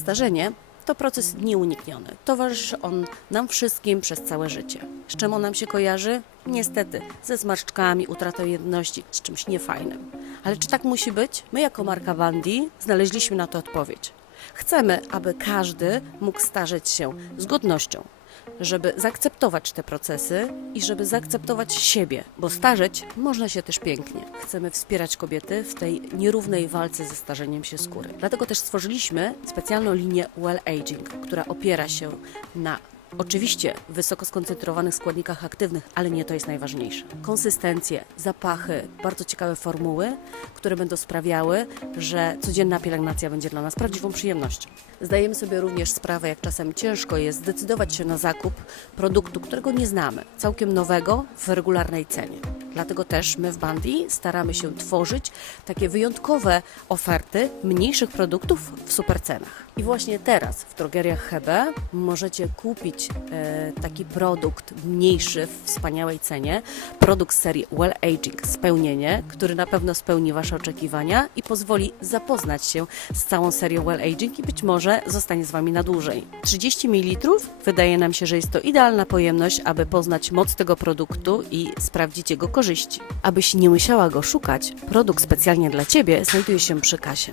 Starzenie to proces nieunikniony. Towarzyszy on nam wszystkim przez całe życie. Z czym on nam się kojarzy? Niestety, ze zmarszczkami, utratą jedności, z czymś niefajnym. Ale czy tak musi być? My jako marka Bandy znaleźliśmy na to odpowiedź. Chcemy, aby każdy mógł starzeć się z godnością, żeby zaakceptować te procesy i żeby zaakceptować siebie, bo starzeć można się też pięknie. Chcemy wspierać kobiety w tej nierównej walce ze starzeniem się skóry. Dlatego też stworzyliśmy specjalną linię Well Aging, która opiera się na Oczywiście wysoko skoncentrowanych składnikach aktywnych, ale nie to jest najważniejsze. Konsystencje, zapachy, bardzo ciekawe formuły, które będą sprawiały, że codzienna pielęgnacja będzie dla nas prawdziwą przyjemnością. Zdajemy sobie również sprawę, jak czasem ciężko jest zdecydować się na zakup produktu, którego nie znamy, całkiem nowego w regularnej cenie. Dlatego też my w Bandy staramy się tworzyć takie wyjątkowe oferty mniejszych produktów w supercenach. I właśnie teraz w drogeriach Hebe możecie kupić e, taki produkt mniejszy w wspaniałej cenie, produkt serii Well Aging Spełnienie, który na pewno spełni Wasze oczekiwania i pozwoli zapoznać się z całą serią Well Aging i być może zostanie z Wami na dłużej. 30 ml wydaje nam się, że jest to idealna pojemność, aby poznać moc tego produktu i sprawdzić jego korzyści. Abyś nie musiała go szukać, produkt specjalnie dla Ciebie znajduje się przy kasie.